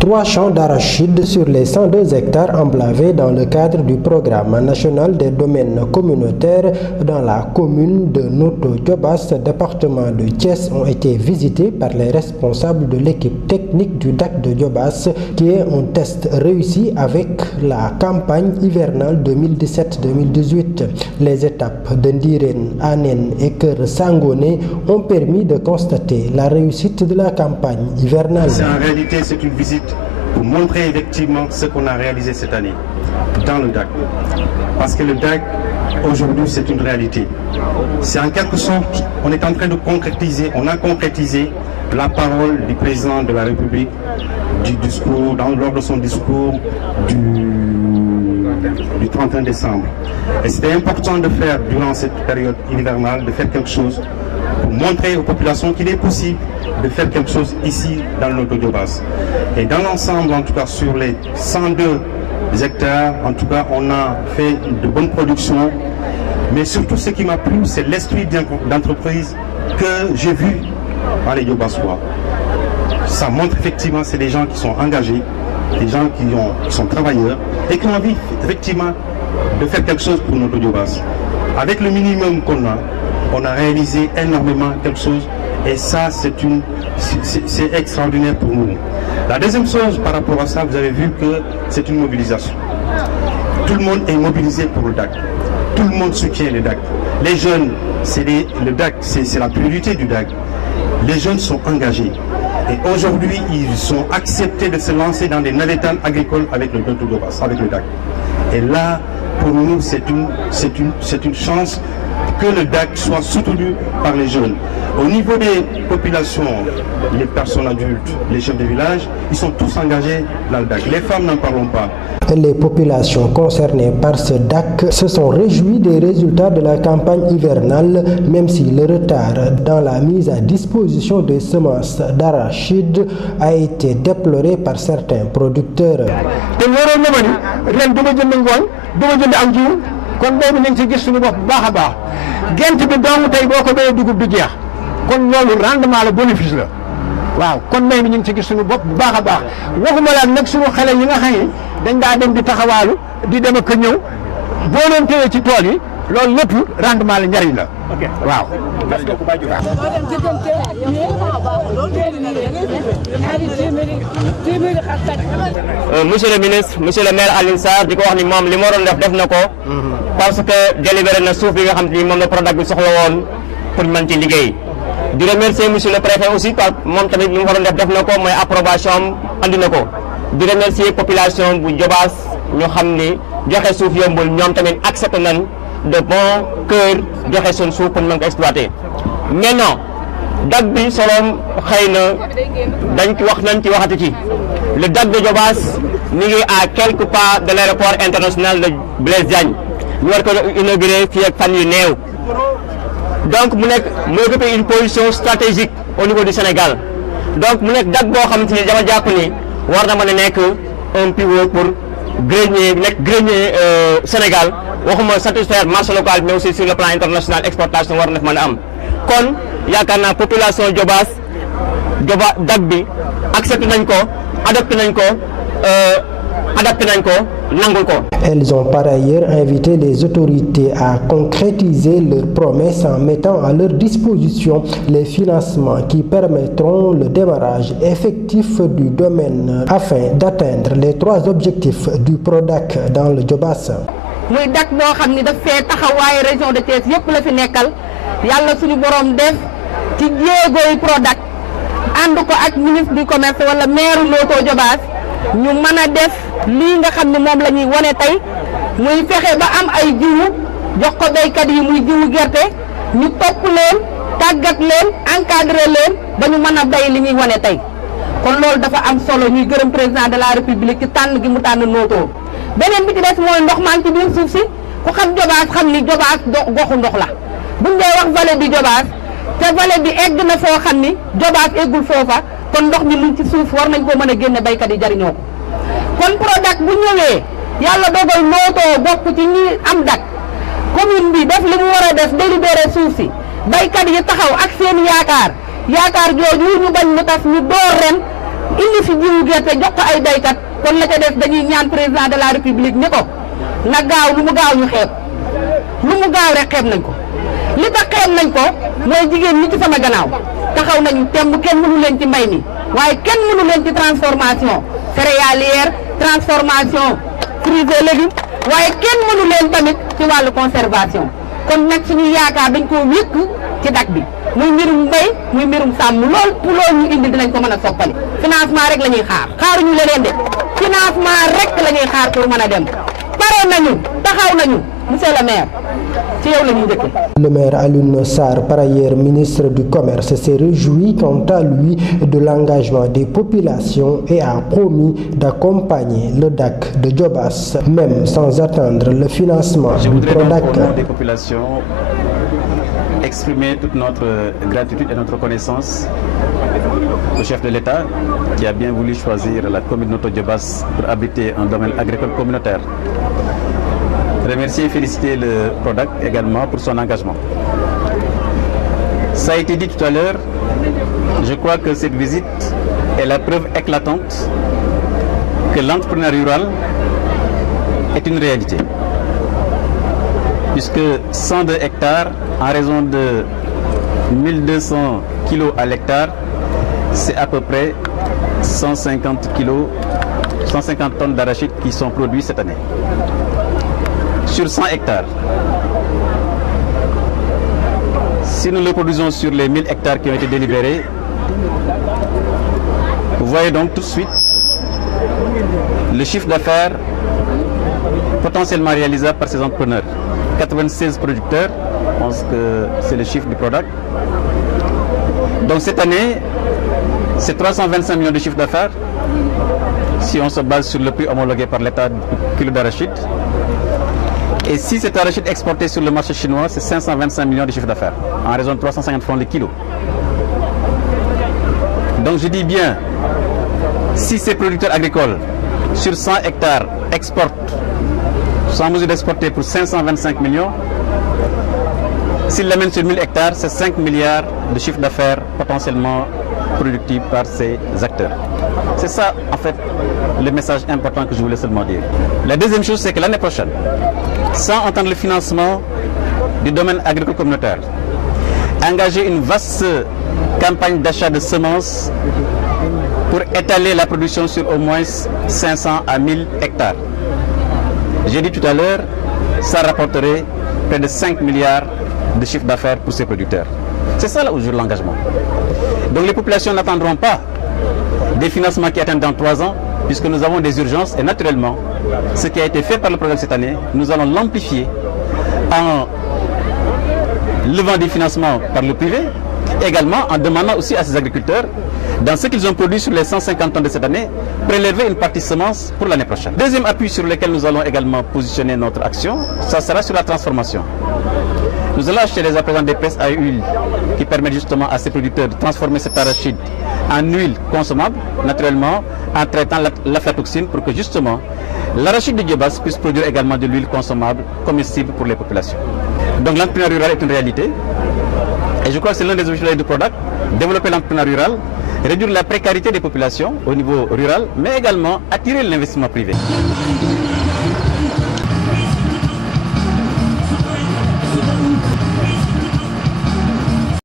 3 champs d'arachide sur les 102 hectares emblavés dans le cadre du programme national des domaines communautaires dans la commune de Noto Diobass, département de Thiès, ont été visités par les responsables de l'équipe technique du DAC de Diobass, qui est un test réussi avec la campagne hivernale 2017-2018. Les étapes de Ndiren, Anen et Keur Sangone ont permis de constater la réussite de la campagne hivernale. En réalité, c'est une visite pour montrer effectivement ce qu'on a réalisé cette année dans le DAC. Parce que le DAC, aujourd'hui, c'est une réalité. C'est en quelque sorte, on est en train de concrétiser, on a concrétisé la parole du président de la République, du discours, lors de son discours du 31 décembre. Et c'était important de faire, durant cette période hivernale, de faire quelque chose pour montrer aux populations qu'il est possible de faire quelque chose ici dans le Noto Diobass. Et dans l'ensemble, en tout cas sur les 102 hectares, en tout cas on a fait de bonnes productions. Mais surtout ce qui m'a plu, c'est l'esprit d'entreprise que j'ai vu dans les Diobassois. Ça montre effectivement c'est des gens qui sont engagés, des gens qui sont travailleurs et qui ont envie effectivement de faire quelque chose pour Noto Diobass. Avec le minimum qu'on a, on a réalisé énormément quelque chose. Et ça, c'est extraordinaire pour nous. La deuxième chose par rapport à ça, vous avez vu que c'est une mobilisation. Tout le monde est mobilisé pour le DAC. Tout le monde soutient le DAC. Les jeunes, le DAC, c'est la priorité du DAC. Les jeunes sont engagés. Et aujourd'hui, ils sont acceptés de se lancer dans des navétanes agricoles avec le Noto Diobass, avec le DAC. Et là, pour nous, c'est une chance que le DAC soit soutenu par les jeunes. Au niveau des populations, les personnes adultes, les chefs de village, ils sont tous engagés dans le DAC. Les femmes n'en parlons pas. Les populations concernées par ce DAC se sont réjouies des résultats de la campagne hivernale, même si le retard dans la mise à disposition des semences d'arachide a été déploré par certains producteurs. kon loolu rendement la bénéfice la waaw kon may mi ñu ngi ci gis suñu bopp bu baax a baax waxuma la nag suñu xale yi nga xam ne dañ daa dem di taxawaalu di dem ak ñëw boo leen téye ci tool yi loolu lépp rendement la njariñ la waaw. Monsieur le ministre, monsieur le maire Alioune Sarr di ko wax ni moom li mu waroon def na ko parce que délibéré na suuf bi nga xam ni moom la Prodac bi soxla woon pour mën ci liggéey. di remercier monsieur le préfet aussi parce que moom tamit li mu waroon def na ko mooy approbation andi na ko. di remercier population bu Diobass ñu xam ni joxe suuf yombul ñoom tamit accepté nañ de bon cœur joxe seen suuf pour mën ko exploiter. maintenant DAC bi soloom xëy na dañ ci wax nañ ci waxati ci le DAC de Diobass mi ngi à quelques pas de l'aéroport international de Blaise Diagne ñu war ko inaugurer fii ak fan yu néew. donc mu occuper une position stratégique au niveau du Sénégal donc mu nekk DAC boo xam te ni dama jàpp ni war na mën a nekk un pivot pour grenier Sénégal waxuma satisfaire marché local mais aussi sur le plan international exportation war na mën a am kon yaakaar naa population Diobass DAC bi accepté nañ ko adopté nañ ko nangul ko. Elles ont par ailleurs invité les autorités à concrétiser leurs promesses en mettant à leur disposition les financements qui permettront le démarrage effectif du domaine afin d'atteindre les 3 objectifs du Prodac dans le Diobass. muy DAC boo xam ni daf fee taxawaayu région de Thiès yëpp la fi nekkal yàlla suñu borom def ci jéegooy Prodac ànd ko ak ministre du commerce wala maire Noto Diobass ñu mën a def lii nga xam ne moom la ñuy wane tey muy fexe ba am ay jiwu jox ko béykat yi muy jiwu gerte ñu topp leen tàggat leen encadré leen ba ñu mën a bay li ñuy wane tey kon loolu dafa am solo ñuy gërëm président de la république ci tànn gi mu tànn Noto. beneen bi ci des mooy ndox maa ngi ci biir suuf si ku xam Diobass xam ni Diobass goxu ndox la buñ dee wax vallée bi Diobass te vallée bi egg na foo xam ni Diobass eggul foofa kon ndox mi mu ci suuf war nañ ko mën a génne baykat yi jariñoo ko kon Prodac bu ñëwee yàlla dogal Noto bokk ci ñi am DAC commune bi def li mu war a def délibéré suuf si baykat yi taxaw ak seen yaakaar jooju ñu bañ mu tas ñu door ren indi fi jiwu gerte jox ko ay baykat kon la ca def dañuy ñaan président de la république ni ko na gaaw lu mu gaaw ñu xeeb lu mu gaaw rek xeeb nañ ko li tax xeeb nañ ko mooy jigéen ñi ci sama gannaaw taxaw nañu temb kenn mënu leen ci mbay mi waaye kenn mënu leen ci transformation céréalière transformation fruits et légumes waaye kenn mënu leen tamit ci wàllu conservation kon nag suñu yaakaar dañ koo wékk ci dak bi muy mbirum mbay muy mbirum sàmm loolu ñu indi dinañ ko mën a soppali financement rek la ñuy xaar xaaruñu leneen de financement rek la ñuy xaar pour mën a dem pare nañu taxaw nañu monsieur le maire ci yow la ñuy njëkkee. Le maire Alioune Sarr, par ailleurs ministre du Commerce, s'est réjoui quant à lui de l'engagement des populations et a promis d'accompagner le DAC de Diobass, même sans attendre le financement du PRODAC. Au nom des populations, exprimer toute notre gratitude et notre reconnaissance au chef de l'État qui a bien voulu choisir la commune de Notto Diobass pour abriter un domaine agricole communautaire. Remercier et féliciter le PRODAC également pour son engagement. Ça a été dit tout à l'heure, je crois que cette visite est la preuve éclatante que l'entrepreneuriat rural est une réalité. Puisque 102 hectares, en raison de 1200 kilos à l'hectare, c'est à peu près 150 tonnes d'arachides qui sont produits cette année. Sur 100 hectares. Si nous le produisons sur les 1000 hectares qui ont été délibérés, vous voyez donc tout de suite le chiffre d'affaires potentiellement réalisable par ces entrepreneurs. 96 producteurs, je pense que c'est le chiffre du PRODAC. Donc cette année, c'est 325 millions de chiffre d'affaires si on se base sur le prix homologué par l'État du kilo d'arachide. Et si cet arachide exporté sur le marché chinois, c'est 525 millions de chiffre d'affaires, en raison de 350 francs le kilo. Donc je dis bien, si ces producteurs agricoles sur 100 hectares exportent, sont en mesure d'exporter pour 525 millions, s'ils l'amènent sur 1000 hectares, c'est 5 milliards de chiffre d'affaires potentiellement productifs par ces acteurs. C'est ça, en fait, le message important que je voulais seulement dire. La deuxième chose, c'est que l'année prochaine, sans entendre le financement du domaine agricole communautaire, engager une vaste campagne d'achat de semences pour étaler la production sur au moins 500 à 1000 hectares. J'ai dit tout à l'heure, ça rapporterait près de 5 milliards de chiffre d'affaires pour ces producteurs. C'est ça là où joue l'engagement. Donc les populations n'attendront pas des financements qui atteignent dans 3 ans, puisque nous avons des urgences et naturellement, ce qui a été fait par le programme cette année, nous allons l'amplifier en levant des financements par le privé, également en demandant aussi à ces agriculteurs, dans ce qu'ils ont produit sur les 150 tonnes de cette année, prélever une partie semence pour l'année prochaine. Deuxième appui sur lequel nous allons également positionner notre action, ça sera sur la transformation. Nous allons acheter dès à présent des presses à huile qui permettent justement à ces producteurs de transformer cet arachide en huile consommable, naturellement, en traitant l'aflatoxine pour que justement l'arachide de Diobass puisse produire également de l'huile consommable, comestible pour les populations. Donc l'entrepreneuriat rural est une réalité et je crois que c'est l'un des objectifs du PRODAC, développer l'entrepreneuriat rural, réduire la précarité des populations au niveau rural, mais également attirer l'investissement privé.